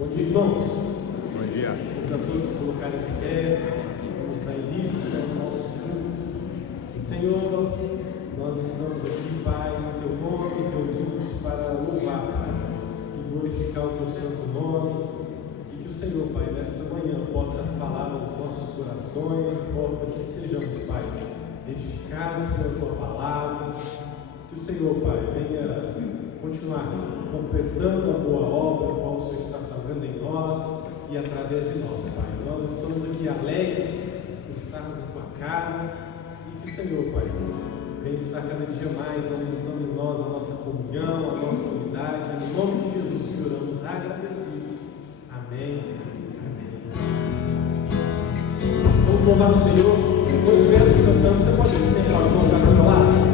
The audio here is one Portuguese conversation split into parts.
Bom dia, irmãos. Bom dia. Para todos se colocarem de pé, vamos dar início ao nosso culto. E, Senhor, nós estamos aqui, Pai, no Teu nome, reunidos para louvar, Pai, e glorificar o Teu santo nome. E que o Senhor, Pai, nessa manhã possa falar aos nossos corações, de forma que sejamos, Pai, edificados pela Tua palavra. Que o Senhor, Pai, venha continuar completando a boa obra que o Senhor está fazendo em nós e através de nós, Pai. Nós estamos aqui alegres por estarmos na Tua casa e que o Senhor, Pai, venha estar cada dia mais alimentando em nós a nossa comunhão, a nossa unidade. Em nome de Jesus que oramos agradecidos. Amém. Amém. Vamos louvar o Senhor. Depois estivermos cantando, você pode pegar o irmão para o seu lado?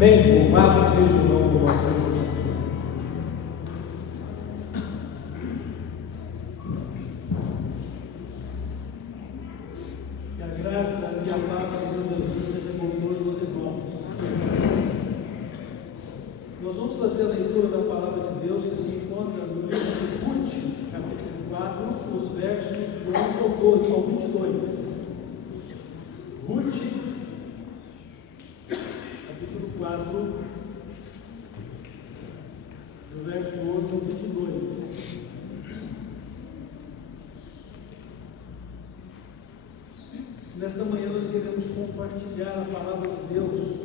Amém? Louvado seja o nome do nosso Senhor. Que a graça e a paz do Senhor Jesus seja com todos os irmãos. Nós vamos fazer a leitura da palavra de Deus que se encontra no livro de Ruth, capítulo 4, os versos de 11 ao 22. Ruth, capítulo 4, do verso 11 ao 22. Nesta manhã nós queremos compartilhar a palavra de Deus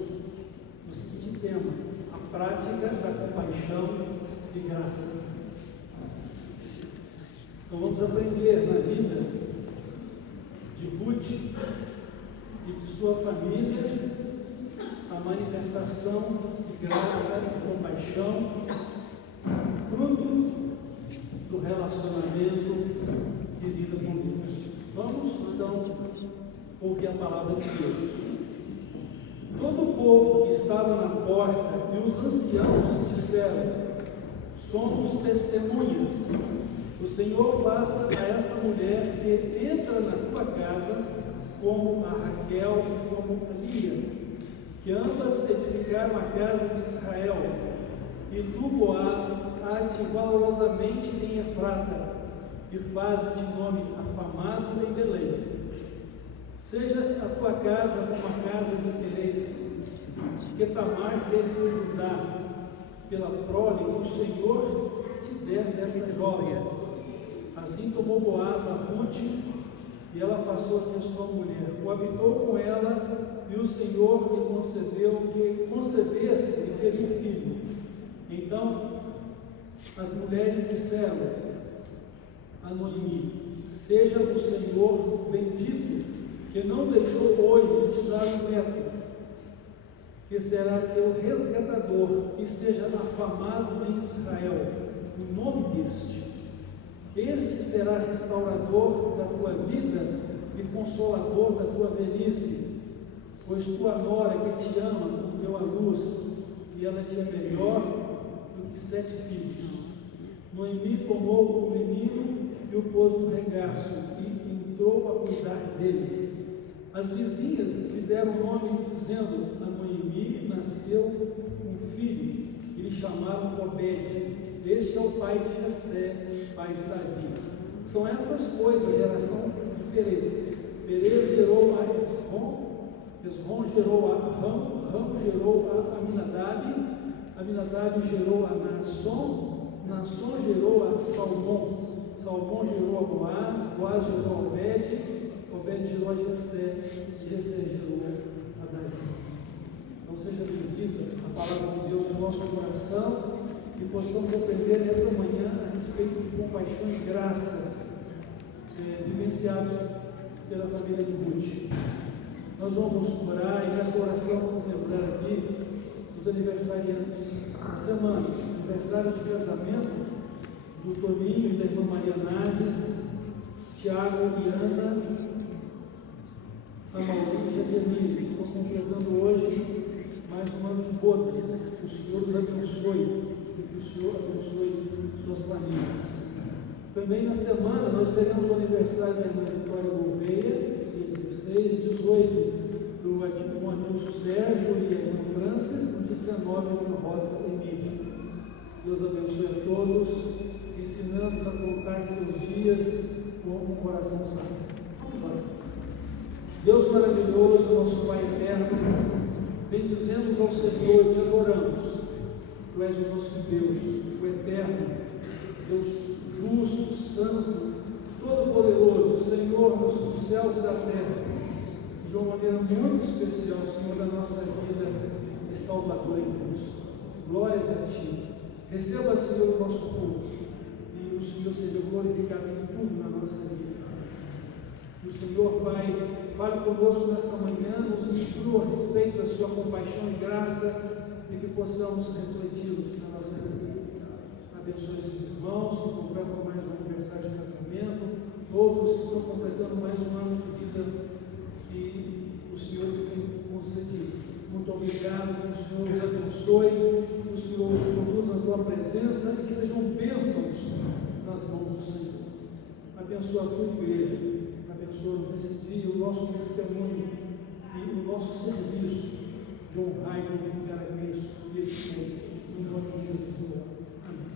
no seguinte tema: a prática da compaixão e graça. Então vamos aprender na vida de Ruth e de sua família a manifestação de graça e compaixão, fruto do relacionamento de vida com Deus. Vamos então ouvir a palavra de Deus. Todo o povo que estava na porta e os anciãos disseram: somos testemunhas. O Senhor faça a esta mulher que entra na tua casa como a Raquel e como a Lia, que ambas edificaram a casa de Israel, e tu, Boaz, há-te valorosamente em Efrata, e faze-te nome afamado em Belém. Seja a tua casa como a casa de interesse, que Tamar teve de Judá, pela prole que o Senhor te der desta jovem. Assim tomou Boaz a Ruth, e ela passou a ser sua mulher. Coabitou com ela, e o Senhor lhe concedeu que concebesse e teve um filho. Então as mulheres disseram a Noemi: seja o Senhor bendito, que não deixou hoje de te dar um neto, que será teu resgatador, e seja afamado em Israel o nome deste. Este será restaurador da tua vida e consolador da tua velhice, pois tua nora que te ama deu à luz, e ela te é melhor do que 7 filhos. Noemi tomou o menino e o pôs no regaço, e entrou a cuidar dele. As vizinhas lhe deram o nome, dizendo: a Noemi nasceu um filho, e lhe chamaram Obed. Este é o pai de Jessé, pai de Davi. São estas coisas, a geração de Perez. Perez gerou a Esrom gerou a Ram gerou a Aminadab, Aminadab gerou a Naasson gerou a Salmão gerou a Boaz gerou a Obed gerou a Jessé gerou a Davi. Então seja bendita a palavra de Deus no nosso coração, e possamos aprender esta manhã a respeito de compaixão e graça vivenciados pela família de Ruth. Nós vamos orar, e nessa oração vamos lembrar aqui dos aniversariantes da semana, aniversários de casamento do Toninho e da irmã Maria Naves, Tiago e Ana, a Maurícia e a Emília, que estão completando hoje mais um ano de bodas. Que o Senhor os abençoe, e que o Senhor abençoe suas famílias. Também na semana nós teremos o aniversário da irmã Vitória Gouveia, dia 16, 18 do irmão Adilson Sérgio e a irmã Francis, no dia 19 a irmã Rosa Emília. Deus abençoe a todos, ensinando-nos a contar seus dias com o coração santo. Vamos lá. Deus maravilhoso, nosso Pai eterno, bendizemos ao Senhor e te adoramos. Tu és o nosso Deus, o eterno, Deus justo, santo, todo-poderoso, Senhor dos céus e da terra. De uma maneira muito especial, Senhor, da nossa vida e Salvador em Cristo. Glórias a Ti. Receba, Senhor, o nosso culto, e o Senhor seja glorificado em tudo na nossa vida. O Senhor, Pai, fale conosco nesta manhã, nos instrua a respeito da sua compaixão e graça, e que possamos refleti-los na nossa vida. Abençoe esses irmãos que completam mais um aniversário de casamento, outros que estão completando mais um ano de vida que o Senhor lhes tem concedido. Muito obrigado, que o Senhor os abençoe, que o Senhor os conduza na tua presença e que sejam bênçãos nas mãos do Senhor. Abençoa a tua igreja, abençoa-nos nesse dia o nosso testemunho e o nosso serviço de honrar e glorificar a Cristo e este mundo. Em nome de Jesus. Amém.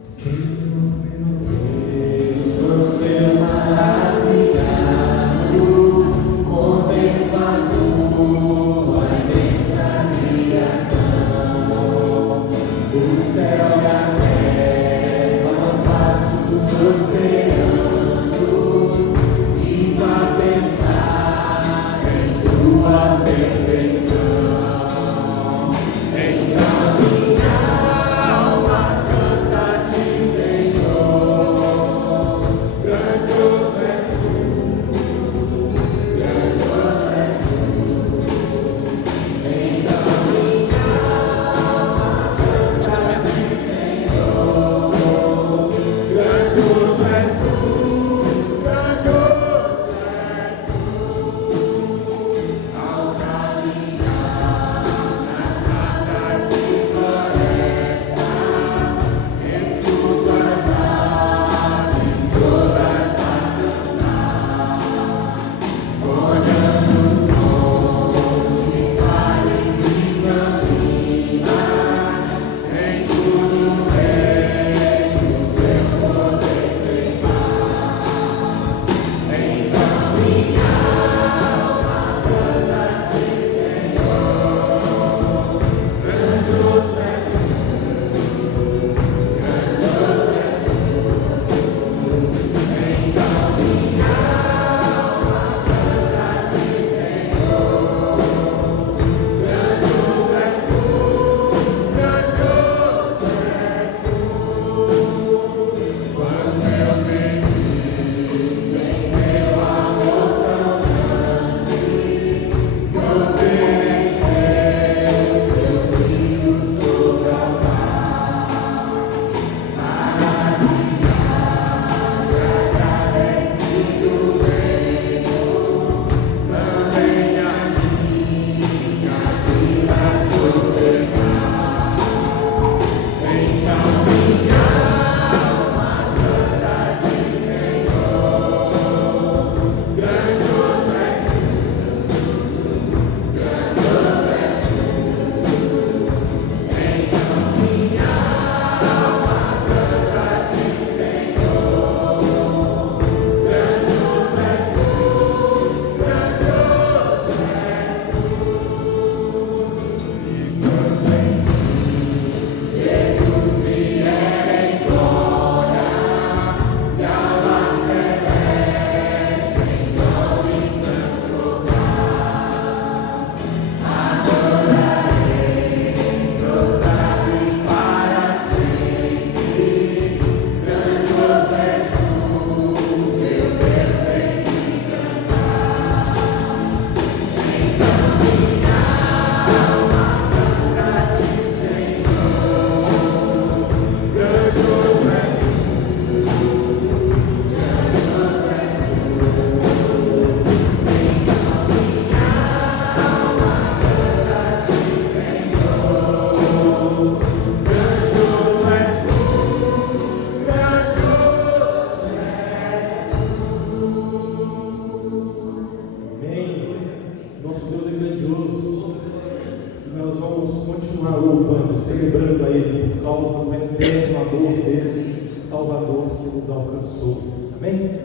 Senhor, meu Deus, quando eu maravilhado contemplado a imensa criação, o céu e a terra, os vastos oceanos, vindo a pensar Nosso Deus é grandioso. E nós vamos continuar louvando, celebrando a Ele por causa do eterno amor dele, Salvador que nos alcançou. Amém?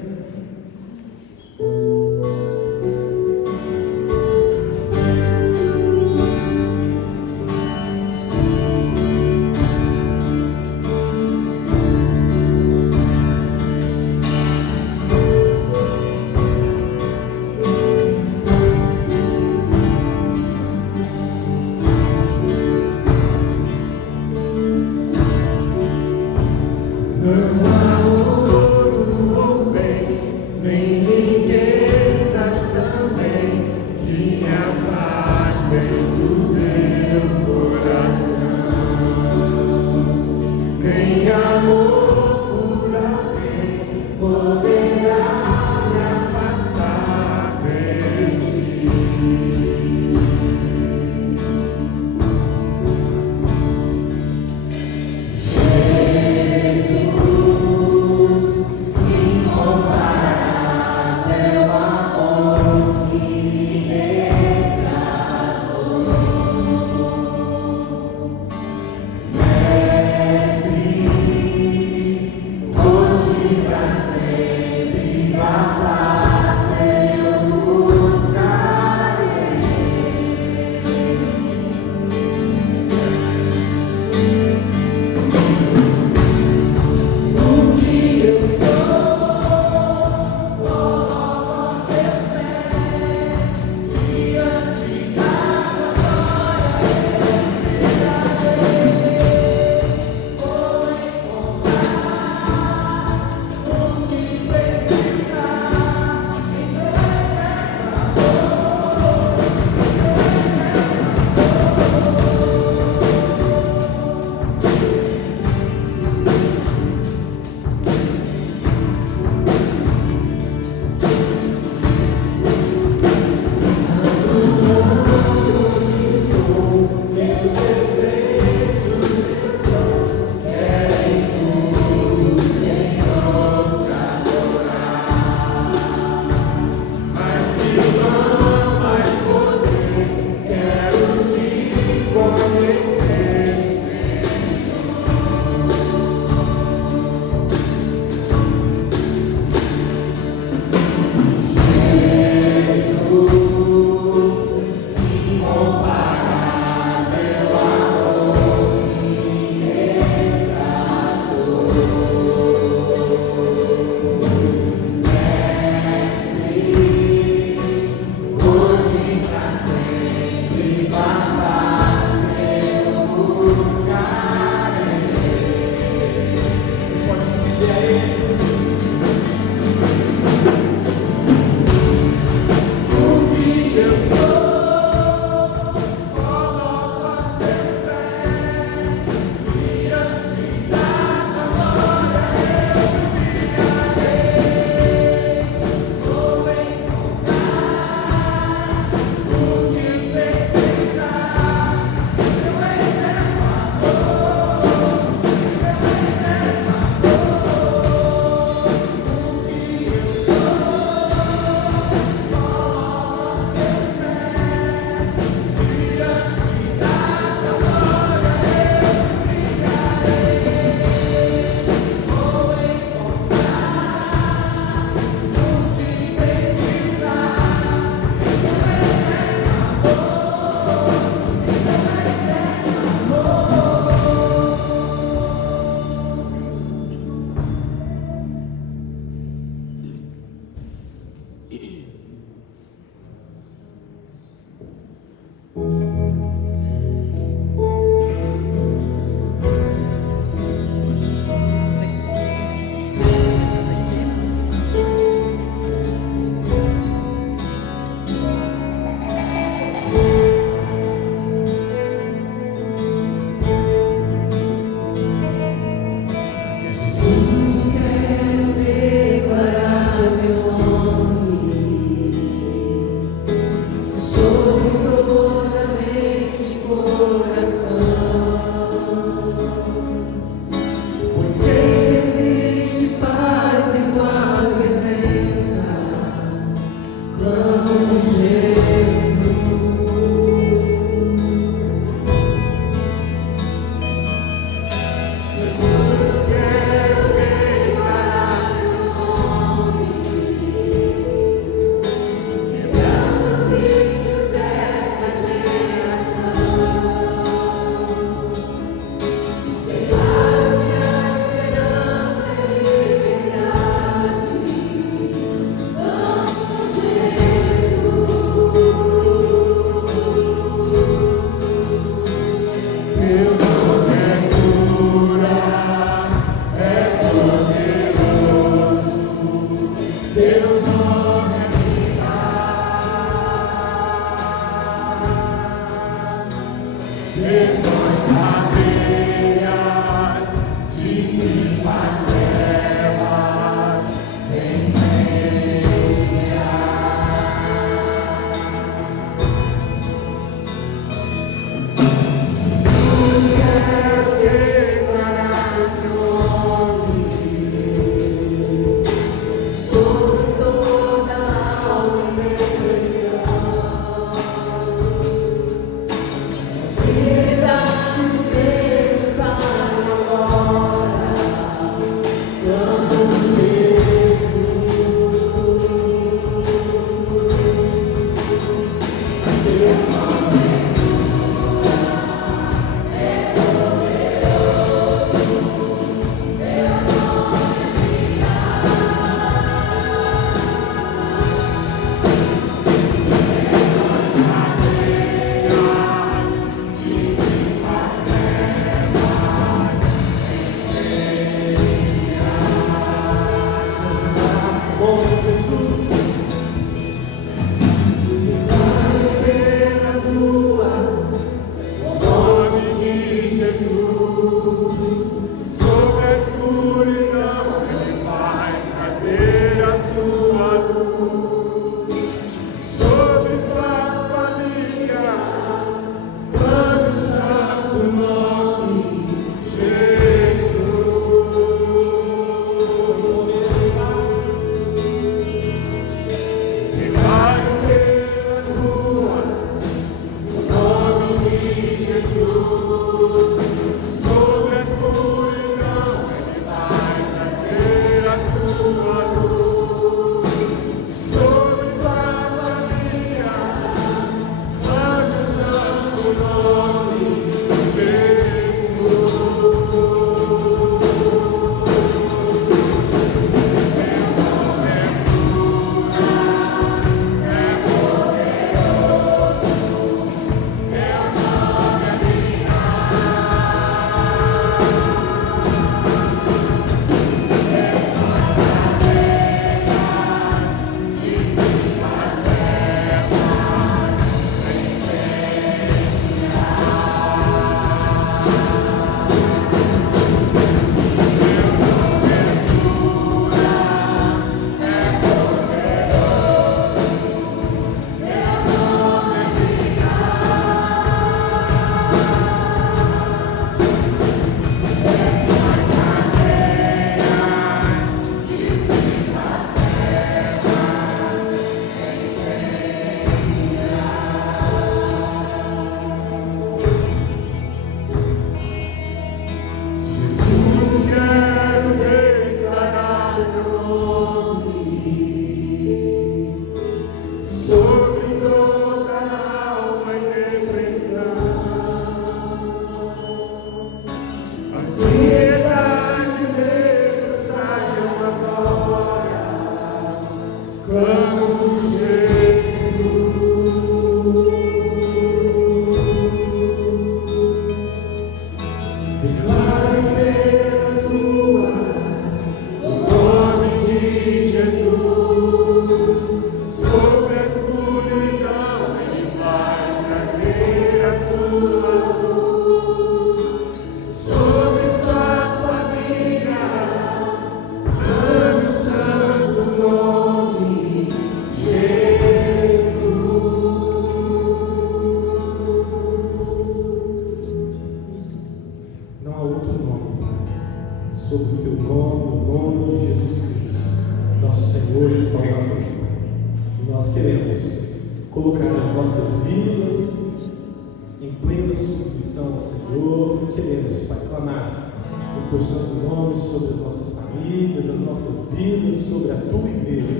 Sempre vai ser buscar.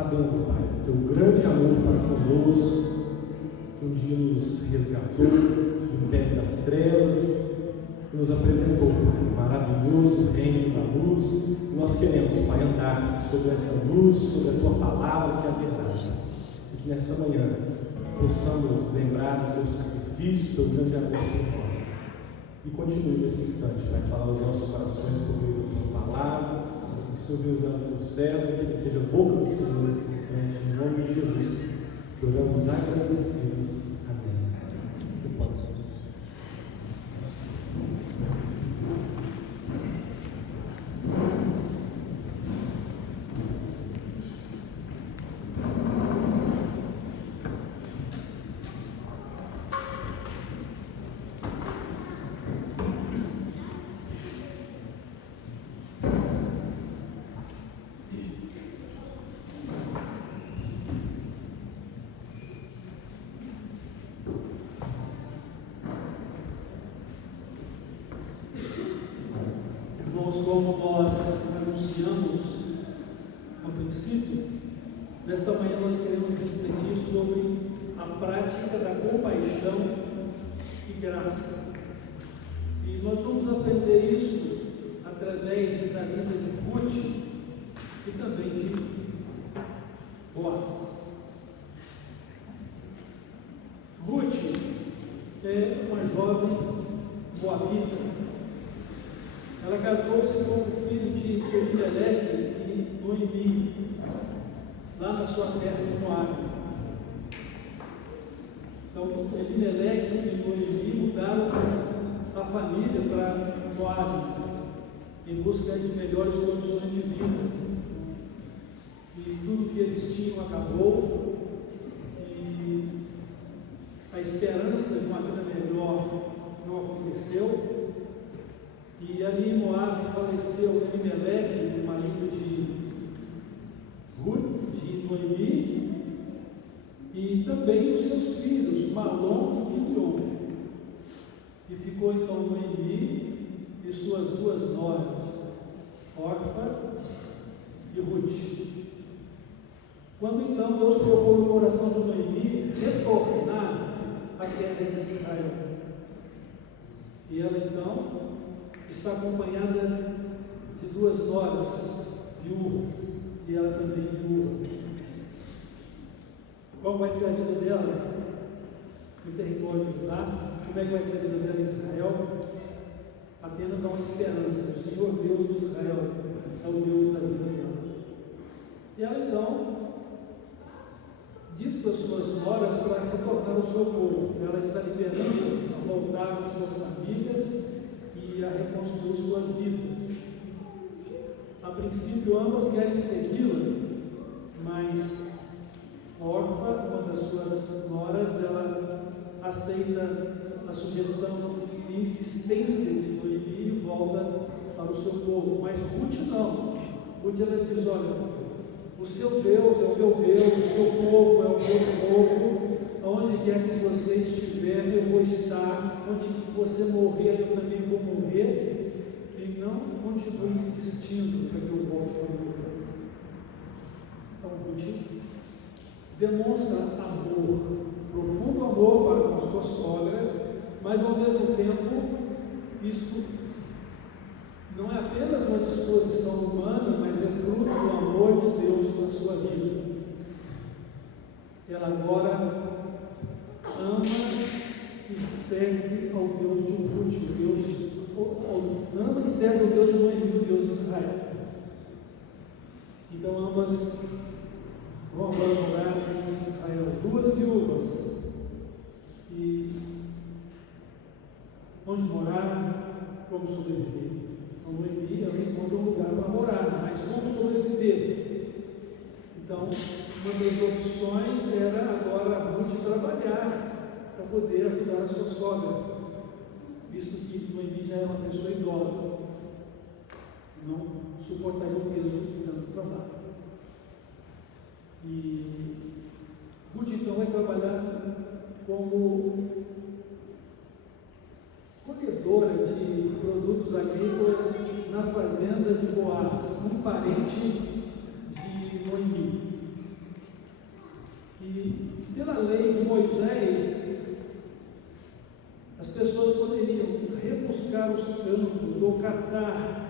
Sabendo, Pai, o teu grande amor para conosco, que um dia nos resgatou do império das trevas e nos apresentou o maravilhoso reino da luz. Nós queremos, Pai, andar sobre essa luz, sobre a tua palavra, que é a verdade. E que nessa manhã possamos lembrar do teu sacrifício, do teu grande amor por nós. E continue nesse instante, Pai, falar aos nossos corações por meio da tua palavra. Que o Senhor venha usar o teu servo, que ele seja a boca do Senhor nesse instante, em nome de Jesus, que oramos agradecidos. Amém. Você pode ser. como nós anunciamos no princípio, nesta manhã nós queremos refletir sobre a prática da compaixão e graça. E nós vamos aprender isso através da vida de Ruth e também de Boaz. Ruth é uma jovem moabita. Ela casou-se com o filho de Elimeleque e Noemi, lá na sua terra de Moabe. Então, Elimeleque e Noemi mudaram a família para Moabe, em busca de melhores condições de vida. E tudo que eles tinham acabou, e a esperança de uma vida melhor não aconteceu. E ali em Moabe faleceu Elimeleque, o marido de Ruth, de Noemi, e também os seus filhos, Malom e Quilion. E ficou então Noemi e suas duas noras, Orfa e Ruth. Quando então Deus colocou no coração de Noemi retornar à terra de Israel. E ela então está acompanhada de duas noras viúvas, e ela também viúva. Qual vai ser a vida dela no território de Judá? Como é que vai ser a vida dela em Israel? Apenas há uma esperança: o Senhor Deus de Israel é o Deus da vida dela. E ela então diz para as suas noras para retornar ao seu povo. Ela está liberando-as a voltar às suas famílias e a reconstruir suas vidas. A princípio, ambas querem segui-la, mas Orfa, uma das suas noras, ela aceita a sugestão e insistência de Noemi e volta para o seu povo. Mas Ruth não. Ruth ela diz: olha, o seu Deus é o meu Deus, o seu povo é o meu povo, aonde quer que você estiver, eu vou estar, onde você morrer, eu também vou morrer, e não continue insistindo para que eu volte para o meu povo. Então, Ruth demonstra amor, profundo amor para com a sua sogra, mas ao mesmo tempo, isto não é apenas uma disposição humana, mas é fruto do amor de Deus na sua vida. Ela agora ama e serve ao Deus de Ruth, ama e serve ao Deus de Noemi, o Deus de Israel. Então ambas vão agora morar em Israel, duas viúvas, e onde morar, como sobreviver. Então Noemi, ela encontra um lugar para morar, mas como sobreviver? Então, uma das opções era agora Ruth trabalhar para poder ajudar a sua sogra, visto que Noemi já é uma pessoa idosa, não suportaria o peso de tanto trabalho. E Ruth então vai trabalhar como colhedora de produtos agrícolas na fazenda de Boaz, um parente de Noemi. E pela lei de Moisés, as pessoas poderiam rebuscar os campos ou catar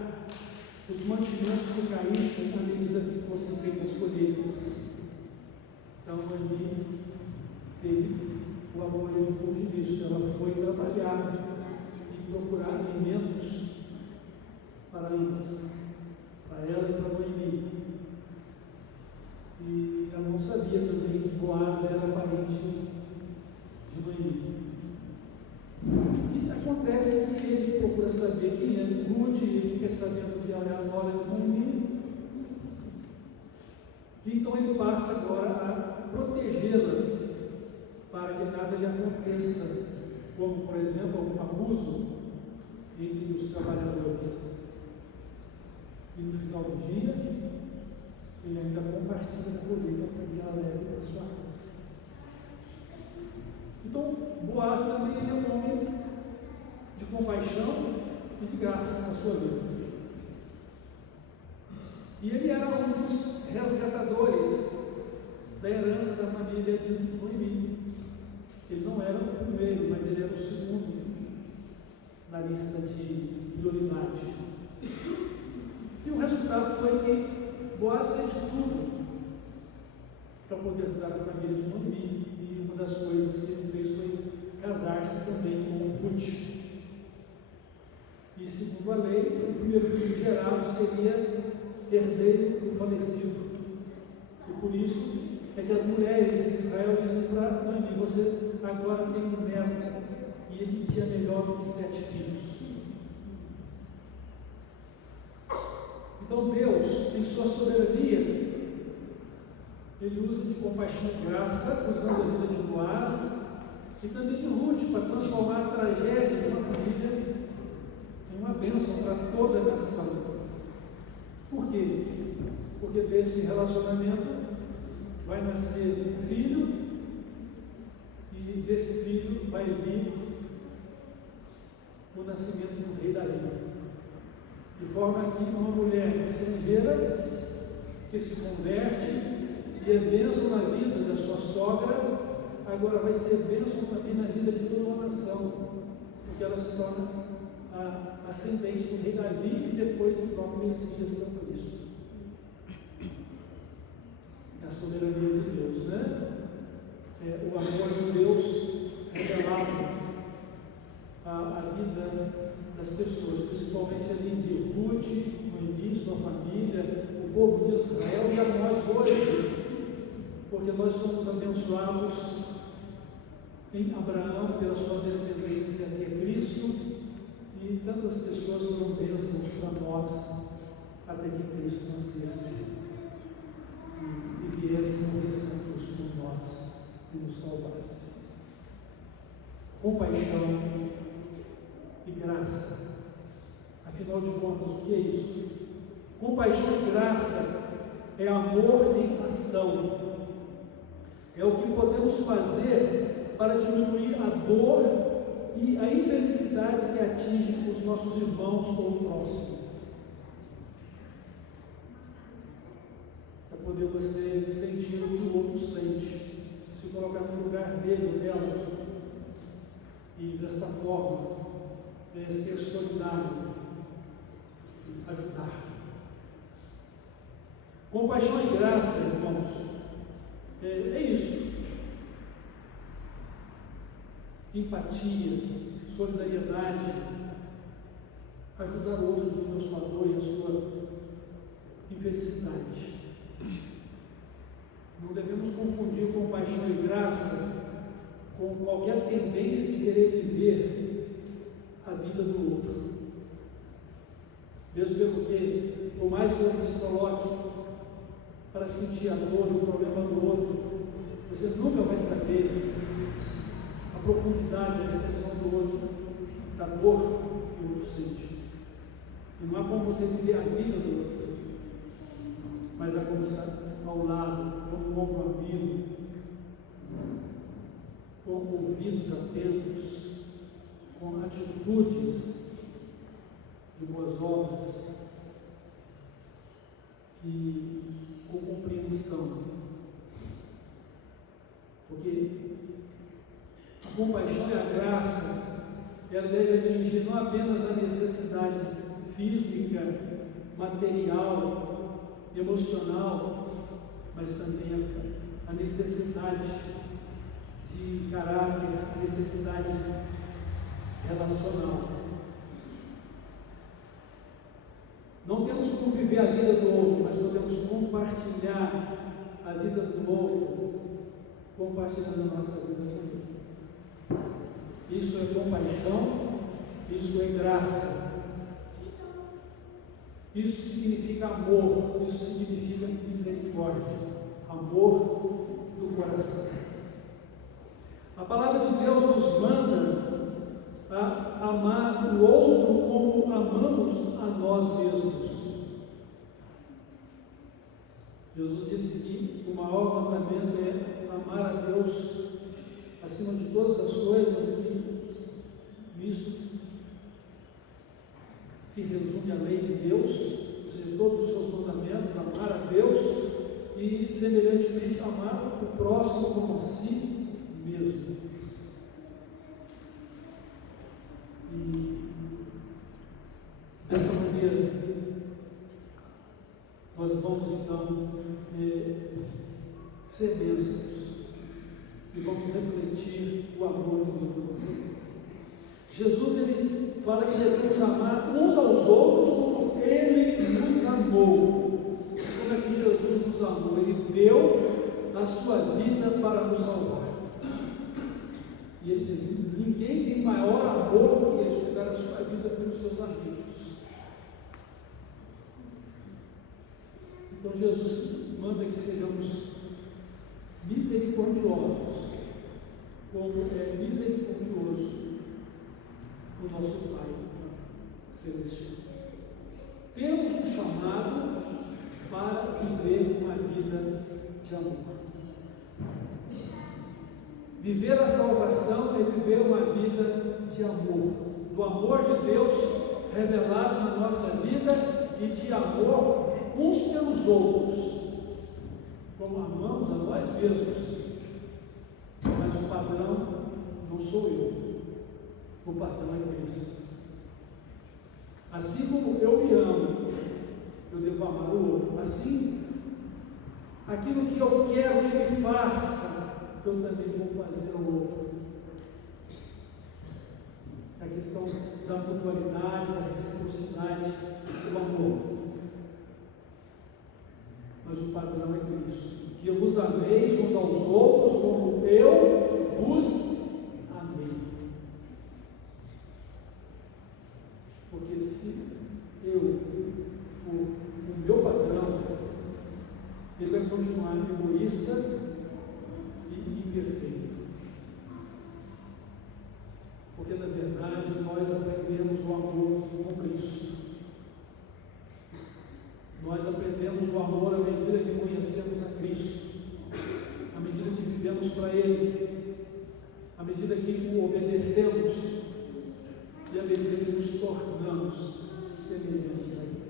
os mantimentos que caíssem à medida que fossem feitas as colheitas. Então, Noemi teve o amor de Ruth nisso. Ela foi trabalhar e procurar alimentos para ambas, para ela e para Noemi. E ela não sabia também que Boaz era parente de Noemi. E acontece que ele procura saber quem é Ruth, e ele fica sabendo que ela é a nora de Noemi. E então ele passa agora a protegê-la para que nada lhe aconteça, como por exemplo algum abuso entre os trabalhadores. E no final do dia, ele ainda compartilha a colheita para que ela leve para sua casa. Então, Boaz também é um homem de compaixão e de graça na sua vida. E ele era um dos resgatadores da herança da família de Noemi. Ele não era o primeiro, mas ele era o segundo na lista de prioridade. E o resultado foi que Boaz fez de tudo para poder ajudar a família de Noemi. E uma das coisas que ele fez foi casar-se também com Ruth. E segundo a lei, o primeiro filho gerado seria herdeiro do falecido. E por isso é que as mulheres de Israel dizem para Noemi: você agora tem um neto. E ele tinha melhor que 7 filhos. Então Deus, em sua soberania, ele usa de compaixão e graça, usando a vida de Boaz e também de Ruth, para transformar a tragédia de uma família em uma bênção para toda a nação. Por quê? Porque desse relacionamento vai nascer um filho, e desse filho vai vir o nascimento do rei Davi. De forma que uma mulher estrangeira que se converte e é bênção na vida da sua sogra, agora vai ser bênção também na vida de toda uma nação, porque ela se torna a ascendente do rei Davi e depois do próprio Messias, que é Cristo. É a soberania de Deus, né? É o amor de Deus revelado a vida das pessoas, principalmente ali de Ruth, Noemi, sua família, o povo de Israel e a nós hoje, porque nós somos abençoados em Abraão pela sua descendência que é Cristo, e tantas pessoas foram bênçãos para nós até que Cristo nascesse e viesse morresse na cruz por nós e nos salvasse. Compaixão e graça. Afinal de contas, o que é isso? Compaixão e graça é amor em ação. É o que podemos fazer para diminuir a dor e a infelicidade que atinge os nossos irmãos ou o próximo. É poder você sentir o que o outro sente, se colocar no lugar dele ou dela, e desta forma ser solidário, ajudar. Compaixão e graça, irmãos, é isso. Empatia, solidariedade, ajudar o outro a diminuir a sua dor e a sua infelicidade. Não devemos confundir compaixão e graça com qualquer tendência de querer viver a vida do outro. Mesmo porque, por mais que você se coloque para sentir a dor, o problema do outro, você nunca vai saber a profundidade, a extensão do outro, da dor que o outro sente. E não há como você viver a vida do outro, mas há como estar ao lado, como um ombro amigo, com ouvidos atentos, com atitudes de boas obras e com compreensão. Porque a compaixão e a graça, ela deve atingir não apenas a necessidade física, material, emocional, mas também a necessidade de caráter, a necessidade relacional. Não temos como viver a vida do outro, mas podemos compartilhar a vida do outro, compartilhando a nossa vida com ele. Isso é compaixão, isso é graça. Isso significa amor, isso significa misericórdia, amor do coração. A palavra de Deus nos manda a amar o outro como amamos a nós mesmos. Jesus disse que o maior mandamento é amar a Deus acima de todas as coisas, e isto se resume à lei de Deus, ou seja, todos os seus mandamentos, amar a Deus e, semelhantemente, amar o próximo como a si mesmo. E, dessa maneira, nós vamos, então, ser bênçãos e vamos refletir o amor de Deus na nossa vida. Jesus, ele fala que devemos amar uns aos outros como Ele nos amou. Como é que Jesus nos amou? Ele deu a sua vida para nos salvar. E ele diz: ninguém tem maior amor do que este, dar a sua vida pelos seus amigos. Então Jesus manda que sejamos misericordiosos, como é misericordioso o nosso Pai Celestial. Temos um chamado para viver uma vida de amor. Viver a salvação é viver uma vida de amor, do amor de Deus revelado na nossa vida e de amor uns pelos outros, como amamos a nós mesmos. Mas o padrão não sou eu, o padrão é Cristo. Assim como eu me amo, eu devo amar o outro. Assim, aquilo que eu quero que me faça, eu também vou fazer ao outro. A questão da mutualidade, da reciprocidade, do amor. Mas o padrão é Cristo. Que vos ameis uns aos outros como eu vos amei. Porque se eu for o meu padrão, ele vai continuar egoísta e imperfeito. Porque na verdade nós aprendemos o amor com Cristo. Nós aprendemos o amor à medida que conhecemos a Cristo, à medida que vivemos para Ele, à medida que o obedecemos e à medida que nos tornamos semelhantes a Ele.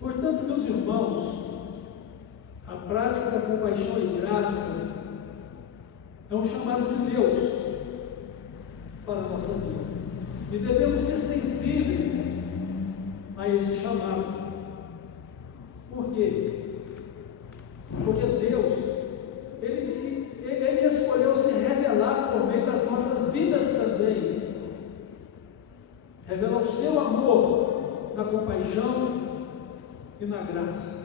Portanto, meus irmãos, a prática da compaixão e graça é um chamado de Deus para a nossa vida e devemos ser sensíveis a esse chamado. Por quê? Porque Deus, Ele escolheu se revelar por meio das nossas vidas também, revelar o seu amor na compaixão e na graça.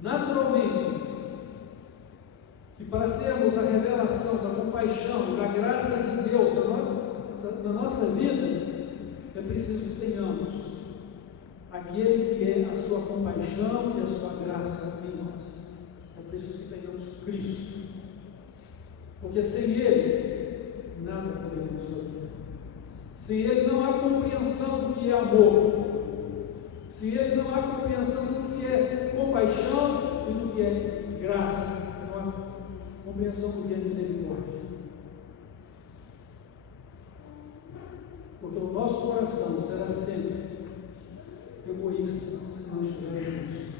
Naturalmente, que para sermos a revelação da compaixão, da graça de Deus na nossa vida, é preciso que tenhamos aquele que é a sua compaixão e a sua graça em nós. É preciso que tenhamos Cristo, porque sem Ele nada poderemos fazer. Sem Ele não há compreensão do que é amor, sem Ele não há compreensão do que é compaixão e do que é graça, não há compreensão do que é misericórdia. Porque o nosso coração será sempre egoísta se não estiver em Cristo.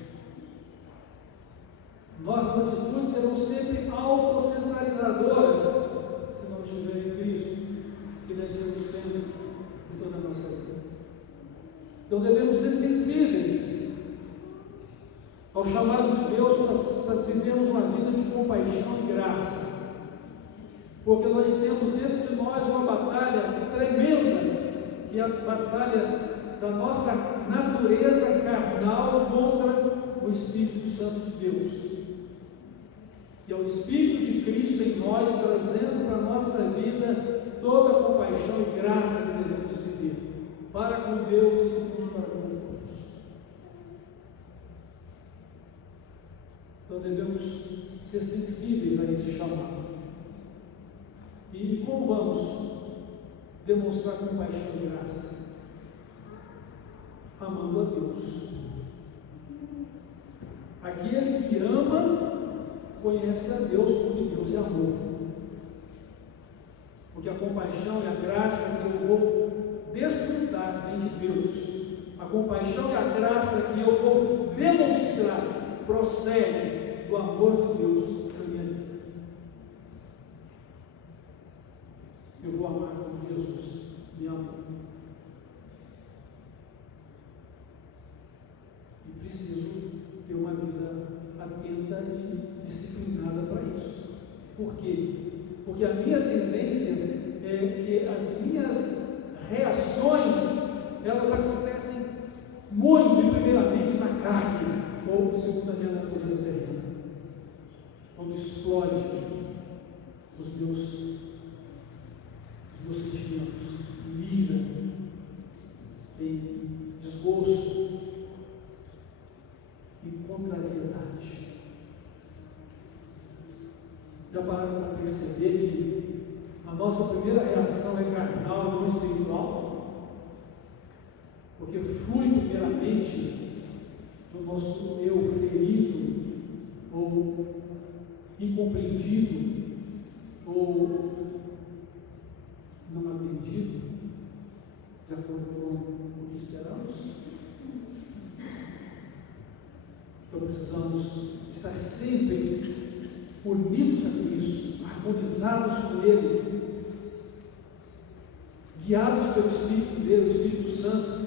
Nossas atitudes serão sempre autocentralizadoras se não estiver em Cristo, que deve ser o centro de toda a nossa vida. Então devemos ser sensíveis ao chamado de Deus para vivermos uma vida de compaixão e graça. Porque nós temos dentro de nós uma batalha tremenda, que é a batalha da nossa natureza carnal contra o Espírito Santo de Deus, que é o Espírito de Cristo em nós, trazendo para a nossa vida toda a compaixão e graça que devemos viver, para com Deus e uns para com os outros. Então devemos ser sensíveis a esse chamado. E como vamos demonstrar compaixão e graça? Amando a Deus. Aquele que ama conhece a Deus, porque Deus é amor. Porque a compaixão e a graça que eu vou desfrutar vem de Deus. A compaixão e a graça que eu vou demonstrar procede do amor de Deus na minha vida. Eu vou amar como Jesus me amou. E preciso ter uma vida atenta e disciplinada para isso. Por quê? Porque a minha tendência é que as minhas reações, elas acontecem muito e primeiramente na carne, ou segundo a minha natureza terrena, quando explode os meus sentimentos, em ira, em desgosto, em contrariedade. Já pararam para perceber que a nossa primeira reação é carnal e não espiritual? Porque flui primeiramente do nosso eu ferido, ou incompreendido, ou não atendido, de acordo com o que esperamos. Então precisamos estar sempre unidos a Cristo, harmonizados com Ele, guiados pelo Espírito dele, o Espírito Santo,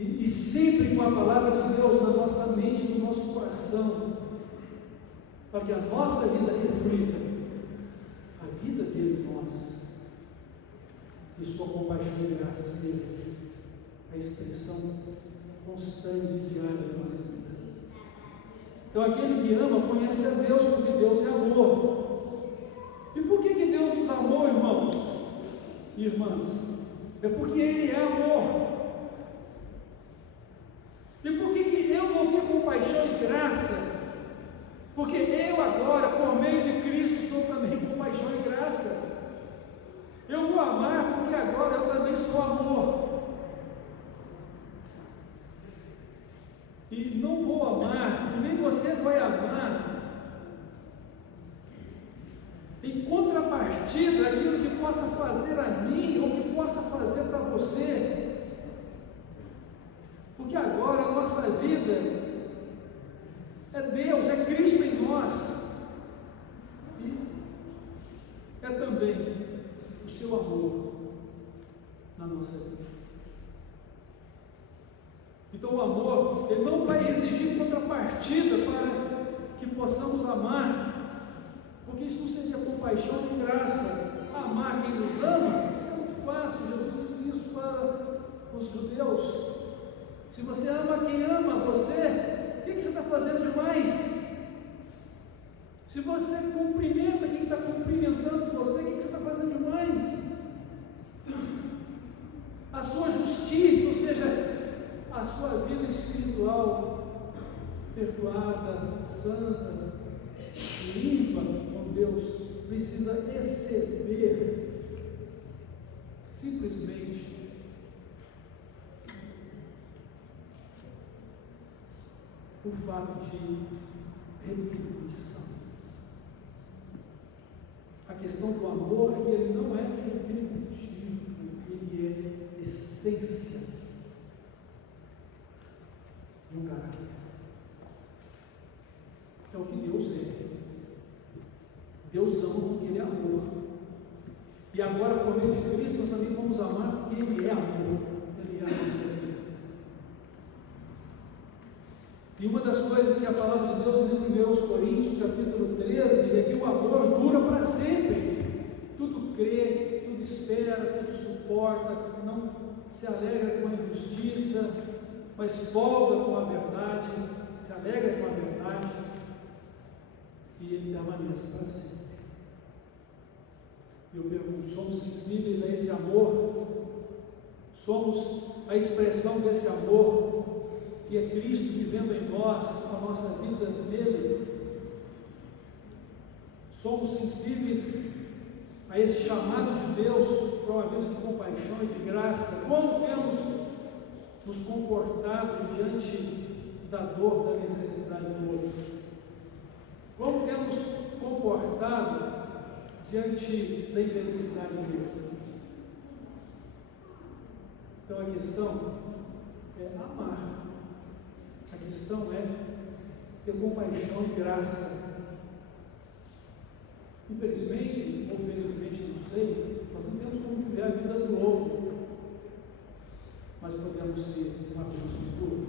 e sempre com a palavra de Deus na nossa mente e no nosso coração, para que a nossa vida reflita a vida dele em nós, e sua compaixão e graça seja a expressão constante e diária da nossa vida. Então aquele que ama conhece a Deus, porque Deus é amor. E por que Deus nos amou, irmãos e irmãs? É porque Ele é amor. E por que eu vou ter compaixão e graça? Porque eu agora, por meio de Cristo, sou também compaixão e graça. Eu vou amar porque agora eu também sou amor. E não vou amar, e nem você vai amar, em contrapartida aquilo que possa fazer a mim ou que possa fazer para você. Porque agora a nossa vida é Deus, é Cristo em nós, e é também o seu amor na nossa vida. Então o amor, ele não vai exigir contrapartida para que possamos amar, porque isso não seria compaixão nem graça. Amar quem nos ama, isso é muito fácil. Jesus disse isso para os judeus. Se você ama quem ama você, o que você está fazendo demais? Se você cumprimenta quem está cumprimentando você, o que você está fazendo demais? A sua justiça, ou seja, a sua vida espiritual perdoada, santa, limpa com Deus, precisa exceder simplesmente o fato de retribuição. A questão do amor é que ele não é retributivo, ele é essência de um caráter. É o que Deus é. Deus ama porque Ele é amor. E agora, por meio de Cristo, nós também vamos amar porque Ele é amor. Ele é a nossa vida. E uma das coisas que a palavra de Deus diz em 1 Coríntios, capítulo 13, é que o amor dura para sempre. Tudo crê, tudo espera, tudo suporta, não se alegra com a injustiça, mas folga com a verdade, se alegra com a verdade, e ele permanece para sempre. Eu pergunto, somos sensíveis a esse amor? Somos a expressão desse amor, que é Cristo vivendo em nós, a nossa vida nele? Somos sensíveis a esse chamado de Deus para uma vida de compaixão e de graça? Como temos nos comportado diante da dor, da necessidade do outro? Como temos comportado diante da infelicidade do outro? Então a questão é amar. A questão é ter compaixão e graça. Infelizmente, ou felizmente, não sei, nós não temos como viver a vida do outro, mas podemos ser uma luz do outro.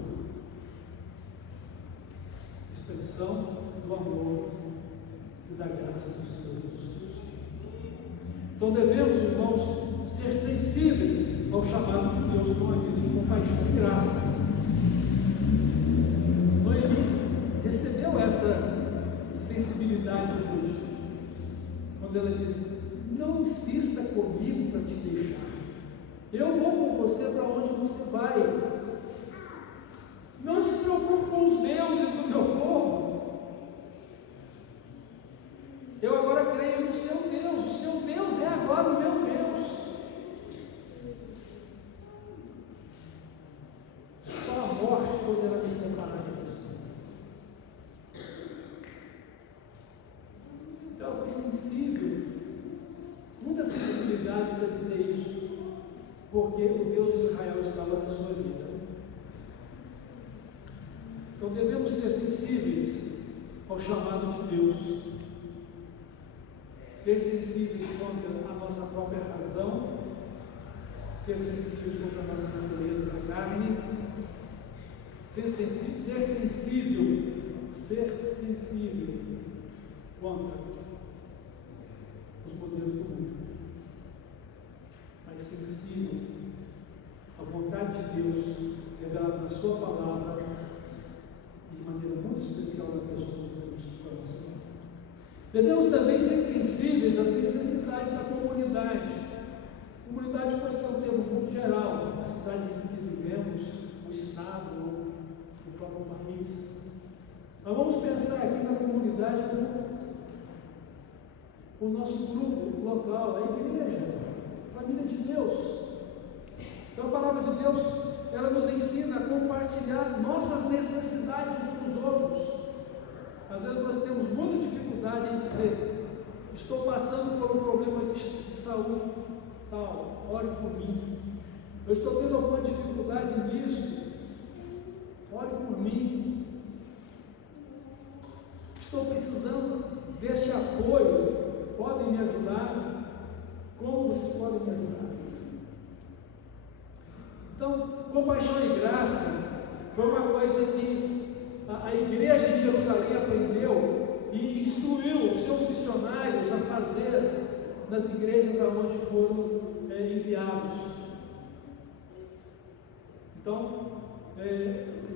Expressão do amor e da graça do Senhor Jesus Cristo. Então devemos, irmãos, ser sensíveis ao chamado de Deus com uma vida de compaixão e graça. Noemi recebeu essa sensibilidade hoje, quando ela diz: não insista comigo para te deixar, eu vou com você para onde você vai. Não se preocupe com os deuses do meu povo. Eu agora creio no seu Deus. O seu Deus é agora o meu Deus. Só a morte poderá me separar de você. Então, foi sensível, muita sensibilidade para dizer isso, porque o Deus de Israel estava na sua vida. Então devemos ser sensíveis ao chamado de Deus, ser sensíveis contra a nossa própria razão, ser sensíveis contra a nossa natureza da carne, ser sensível contra os modelos do mundo, mas sensível à vontade de Deus revelada na sua palavra, de maneira muito especial na pessoa de Cristo para a nossa vida. Devemos também ser sensíveis às necessidades da comunidade. A comunidade pode ser um termo muito geral, a cidade em que vivemos, o Estado, ou o próprio país. Mas vamos pensar aqui na comunidade como o nosso grupo local, a igreja, a família de Deus. Então a palavra de Deus, ela nos ensina a compartilhar nossas necessidades uns com os outros. Às vezes nós temos muita dificuldade em dizer: estou passando por um problema de saúde tal, ore por mim. Eu estou tendo alguma dificuldade nisso, ore por mim. Estou precisando deste apoio, podem me ajudar? Como vocês podem me ajudar? Então, compaixão e graça foi uma coisa que a igreja de Jerusalém aprendeu e instruiu os seus missionários a fazer nas igrejas aonde foram enviados. Então,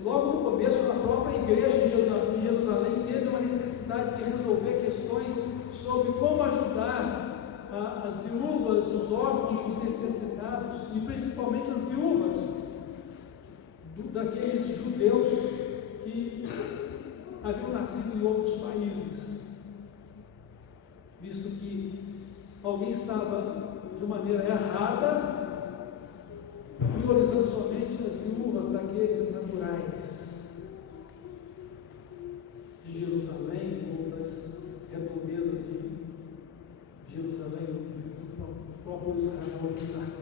logo no começo, a própria igreja de Jerusalém teve uma necessidade de resolver questões sobre como ajudar as viúvas, os órfãos, os necessitados, e principalmente as viúvas daqueles judeus que haviam nascido em outros países, visto que alguém estava de maneira errada priorizando somente as viúvas daqueles naturais de Jerusalém ou das redondezas de Jerusalém, do próprio Israel.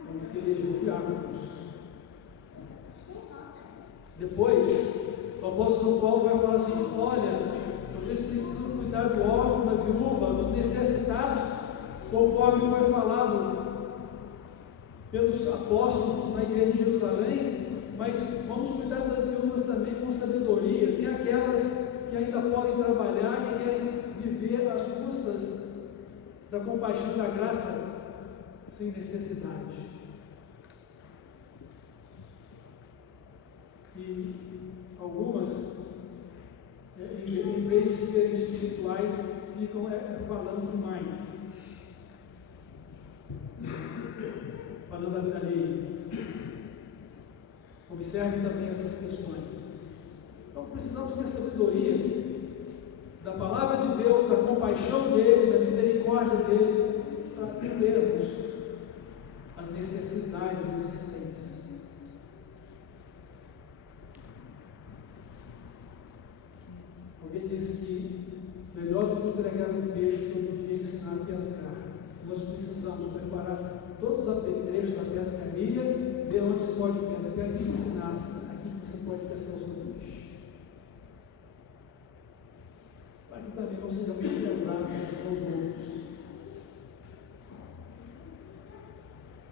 Então, sejam diáconos. Depois, o apóstolo Paulo vai falar assim: olha, vocês precisam cuidar do órfão, da viúva, dos necessitados, conforme foi falado pelos apóstolos na igreja de Jerusalém, mas vamos cuidar das viúvas também com sabedoria. Tem aquelas que ainda podem trabalhar, que querem viver às custas da compaixão e da graça sem necessidade. E algumas, em vez de serem espirituais, ficam falando demais, falando da vida alheia. Observe também essas questões. Então precisamos ter sabedoria da palavra de Deus, da compaixão dele, da misericórdia dele, para atendermos as necessidades existentes. Alguém disse que melhor do que entregar um peixe todo dia ensinar a pescar. nós precisamos preparar todos os apetrechos da pescaria, ver onde se pode pescar e ensinar aqui que você pode pescar o seu peixe. Para que também não sejamos pesados uns aos outros.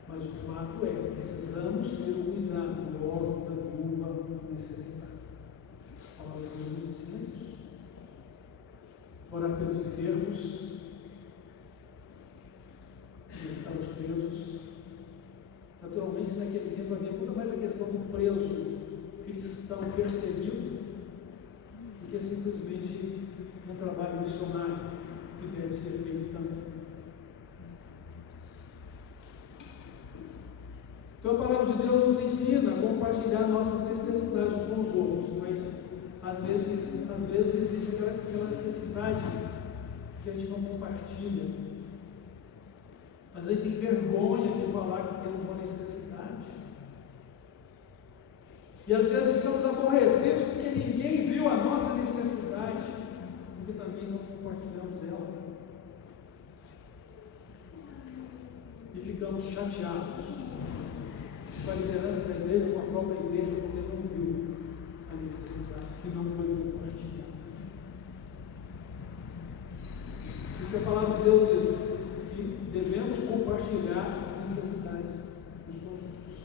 Mas o fato é, precisamos ter o cuidado do órfão, da viúva necessitada. A palavra de Deus nos ensina isso. Orar pelos enfermos, visitar os presos. Naturalmente, naquele tempo havia muito mais a questão do preso cristão perseguido do que simplesmente um trabalho missionário que deve ser feito também. Então a palavra de Deus nos ensina a compartilhar nossas necessidades uns com os outros, mas às vezes existe aquela necessidade que a gente não compartilha. Às vezes tem vergonha de falar que temos uma necessidade. E às vezes ficamos aborrecidos porque ninguém viu a nossa necessidade, porque também não compartilhamos ela. E ficamos chateados com a liderança da igreja, com a própria igreja, porque não viu a necessidade, que não foi compartilhada. Isso que a palavra de Deus diz, que devemos compartilhar as necessidades uns com os outros.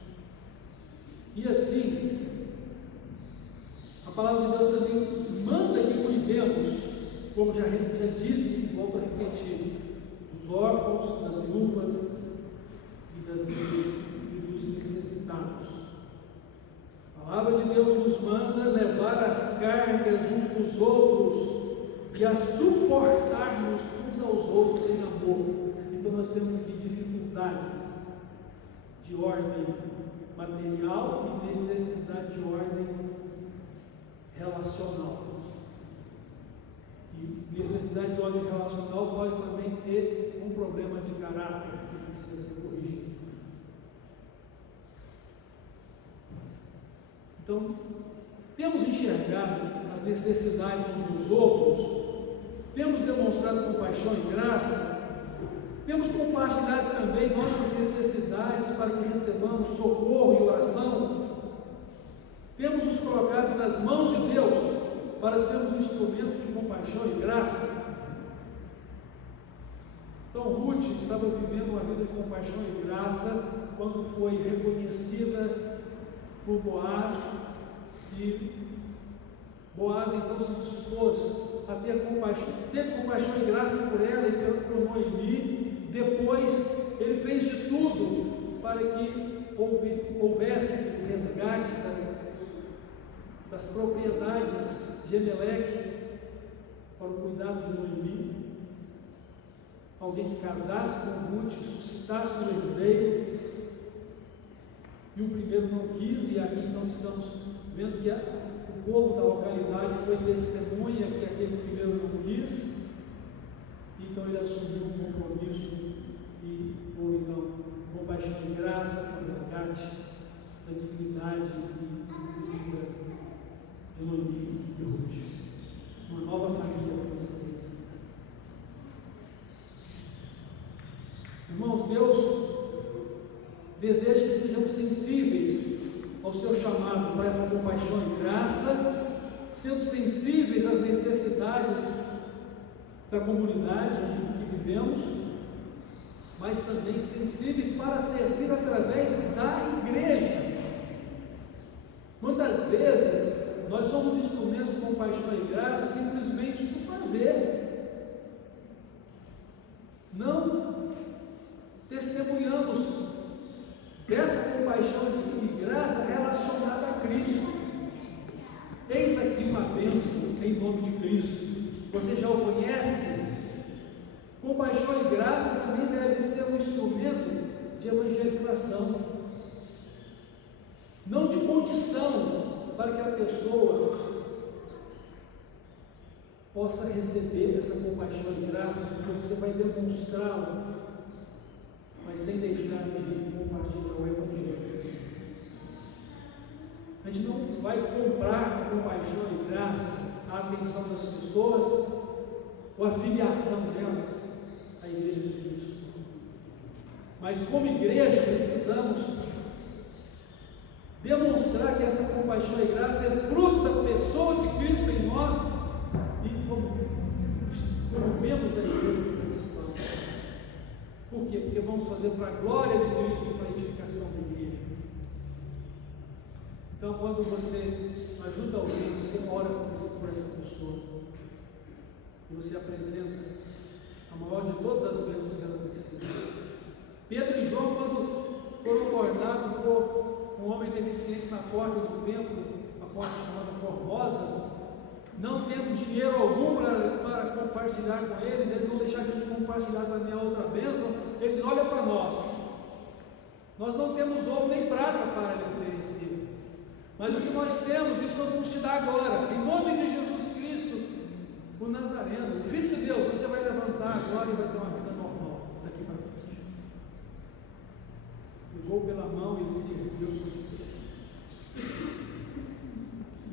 E assim, a palavra de Deus também manda que cuidemos, como já disse, volto a repetir, dos órfãos, das viúvas e dos necessitados. A palavra de Deus nos manda levar as cargas uns dos outros e a suportar-nos uns aos outros em amor. Então nós temos aqui dificuldades de ordem material e necessidade de ordem relacional. E necessidade de ordem relacional pode também ter um problema de caráter que precisa ser corrigido. Então, temos enxergado as necessidades uns dos outros, temos demonstrado compaixão e graça, temos compartilhado também nossas necessidades para que recebamos socorro e oração, temos nos colocado nas mãos de Deus para sermos instrumentos de compaixão e graça. Então, Ruth estava vivendo uma vida de compaixão e graça quando foi reconhecida por Boaz, e Boaz então se dispôs a ter compaixão e graça por ela e por Noemi. Depois ele fez de tudo para que houvesse o resgate das propriedades de Emelec para o cuidado de Noemi, alguém que casasse com Ruth, suscitasse um herdeiro. E o primeiro não quis, e aqui então estamos vendo que o povo da localidade foi testemunha que aquele primeiro não quis, então ele assumiu um compromisso e houve então compaixão e graça para o resgate da dignidade e vida de Noemi e Ruth. Uma nova família foi estabelecida. Irmãos, Deus deseja que sejamos sensíveis ao seu chamado para essa compaixão e graça, sendo sensíveis às necessidades da comunidade em que vivemos, mas também sensíveis para servir através da igreja. Muitas vezes nós somos instrumentos de compaixão e graça simplesmente por fazer, não testemunhamos dessa compaixão e graça relacionada a Cristo. Eis aqui uma bênção em nome de Cristo. Você já o conhece? Compaixão e graça também deve ser um instrumento de evangelização, não de condição para que a pessoa possa receber essa compaixão e graça, porque você vai demonstrá-la, mas sem deixar de compartilhar o Evangelho. A gente não vai comprar com compaixão e graça a atenção das pessoas ou a filiação delas à Igreja de Cristo. Mas como igreja precisamos demonstrar que essa compaixão e graça é fruto da pessoa de Cristo em nós e como membros da igreja que participamos. Por quê? Porque vamos fazer para a glória de Cristo, para a edificação da igreja. Então, quando você ajuda alguém, você ora por essa pessoa e você apresenta a maior de todas as bênçãos que ela precisa. Pedro e João, quando foram acordados por um homem deficiente na porta do templo, a porta chamada Formosa, não tendo dinheiro algum para compartilhar com eles vão deixar a gente compartilhar com a minha outra bênção, eles olham para nós. Nós não temos ouro nem prata para lhe oferecer, mas o que nós temos, isso nós vamos te dar agora, em nome de Jesus Cristo, o Nazareno, o Filho de Deus. Você vai levantar agora e vai ter uma vida normal daqui para frente. Pegou pela mão e ele se ergueu por Deus.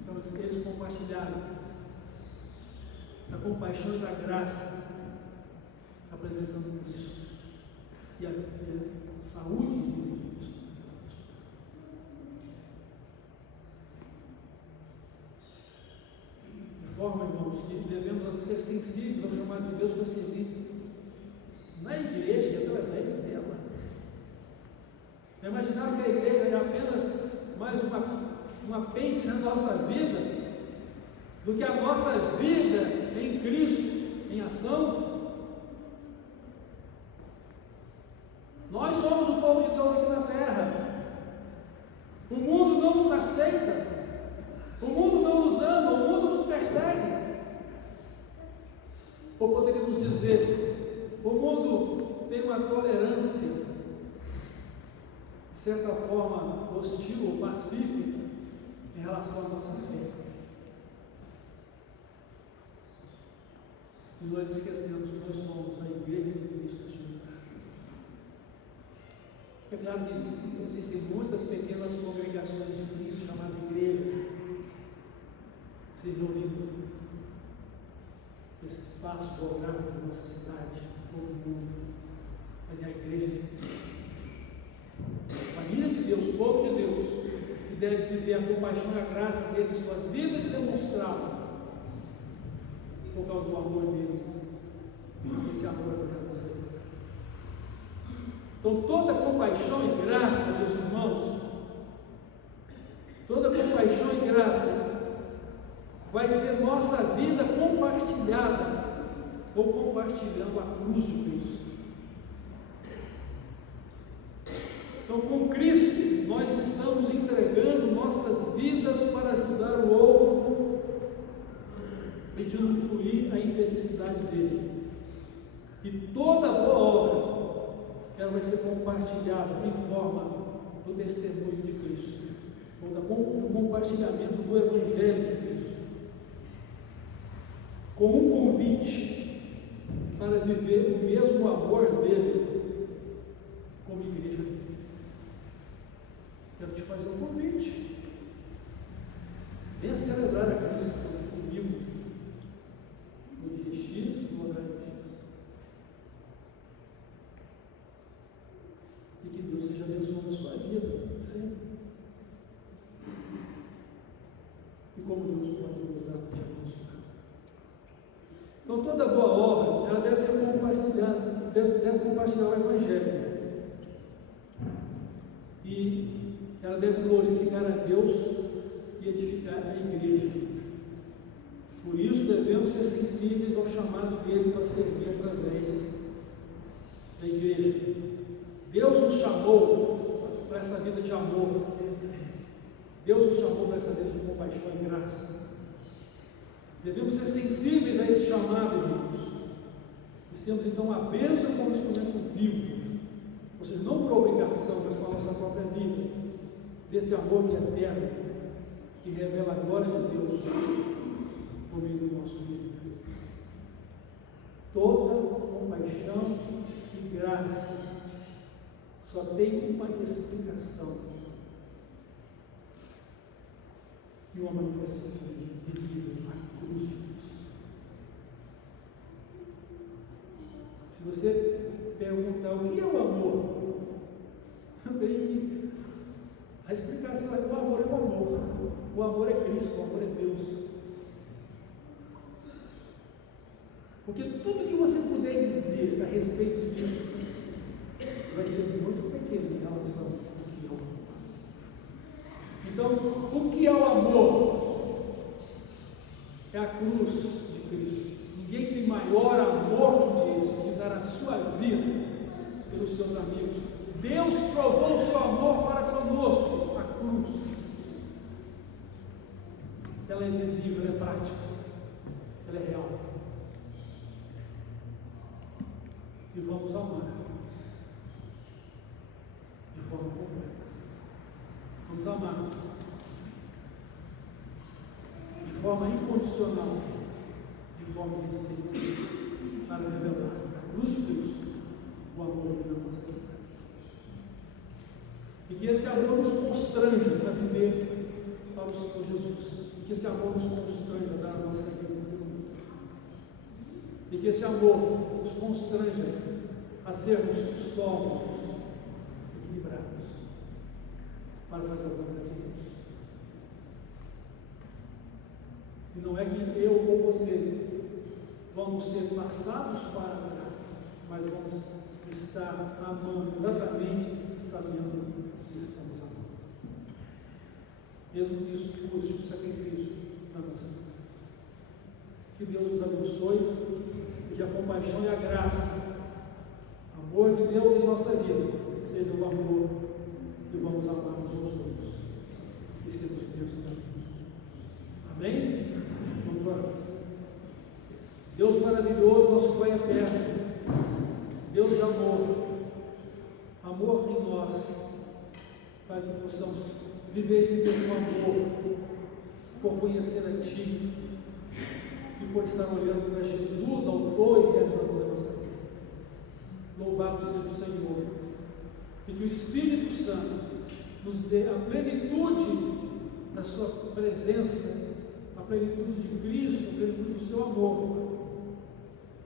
Então eles compartilharam da compaixão e da graça, apresentando Cristo e a saúde de Cristo. De forma, irmãos, que devemos ser sensíveis ao chamado de Deus para servir na igreja e através dela. Imaginaram que a igreja é apenas mais um apêndice na nossa vida, do que a nossa vida em Cristo, em ação? Nós somos o povo de Deus aqui na terra. O mundo não nos aceita, o mundo não nos ama, o mundo nos persegue. Ou poderíamos dizer, o mundo tem uma tolerância, de certa forma, hostil ou pacífica em relação à nossa fé. E nós esquecemos que nós somos a igreja de Cristo neste lugar. É claro que existem muitas pequenas congregações de Cristo chamadas igreja, se reunindo nesse espaço geográfico de nossa cidade, todo mundo, mas é a igreja de Cristo. A família de Deus, o povo de Deus, que deve viver a compaixão e a graça dele em suas vidas e demonstrá-lo por causa do amor dele, esse amor é nossa vida. Então, toda compaixão e graça, meus irmãos, toda compaixão e graça vai ser nossa vida compartilhada, ou compartilhando a cruz de Cristo. Então, com Cristo, nós estamos entregando nossas vidas para ajudar o outro e diminuir a infelicidade dele. E toda boa obra, ela vai ser compartilhada em forma do testemunho de Cristo, ou do compartilhamento do Evangelho de Cristo, com um convite para viver o mesmo amor dele como igreja. Quero te fazer um convite. Venha celebrar a Cristo comigo no dia X, no horário X. E que Deus esteja abençoando a sua vida sempre. E como Deus pode usar para te abençoar. Então, toda boa obra, ela deve ser compartilhada, deve compartilhar o Evangelho. E ela deve glorificar a Deus e edificar a igreja. Por isso, devemos ser sensíveis ao chamado dele para servir através da igreja. Deus nos chamou para essa vida de amor. Deus nos chamou para essa vida de compaixão e graça. Devemos ser sensíveis a esse chamado, irmãos. E sermos então a bênção como instrumento vivo. Ou seja, não por obrigação, mas para a nossa própria vida. Desse amor que é eterno, que revela a glória de Deus por meio do nosso vida. Toda compaixão e graça só tem uma explicação e uma manifestação visível, a cruz de Cristo. Se você perguntar o que é o amor, o amor é o amor. O amor é Cristo, o amor é Deus. Porque tudo que você puder dizer a respeito disso vai ser muito pequeno em relação ao que é o amor. Então, o que é o amor? É a cruz de Cristo. Ninguém tem maior amor que esse, de dar a sua vida pelos seus amigos. Deus provou o seu amor para conosco, a cruz. Ela é visível, ela é prática, ela é real. E vamos amar de forma completa. Vamos amar de forma incondicional, de forma restrita, para revelar a cruz de Cristo, o amor da nossa vida. E que esse amor nos constranja a viver para o Senhor Jesus. E que esse amor nos constranja a dar a nossa vida pelo mundo. E que esse amor nos constranja a sermos sóbrios, equilibrados, para fazer a vontade de Deus. E não é que eu ou você vamos ser passados para a graça, mas vamos estar amando exatamente sabendo que estamos amando. Mesmo que isso custe o sacrifício da nossa vida. Que Deus nos abençoe e que a compaixão e a graça, o amor de Deus em nossa vida, seja o amor que vamos amar uns aos outros e sermos bênçãos uns aos outros. Amém? Vamos orar. Deus maravilhoso, nosso Pai eterno, Deus de amor, amor em nós, para que possamos viver esse mesmo amor, por conhecer a Ti e por estar olhando para Jesus, autor e realizador da nossa vida. Louvado seja o Senhor, e que o Espírito Santo nos dê a plenitude da Sua presença, a plenitude de Cristo, a plenitude do Seu amor,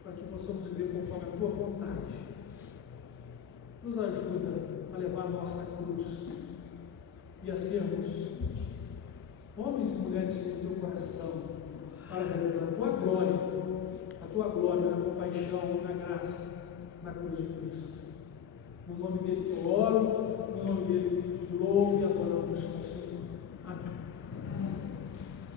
para que possamos viver conforme a Tua vontade. Nos ajuda a levar a nossa cruz e a sermos homens e mulheres com o Teu coração, para revelar a Tua glória na compaixão, na graça, na cruz de Cristo. No nome dele que eu oro, no nome dele louvo e adoramos o Senhor.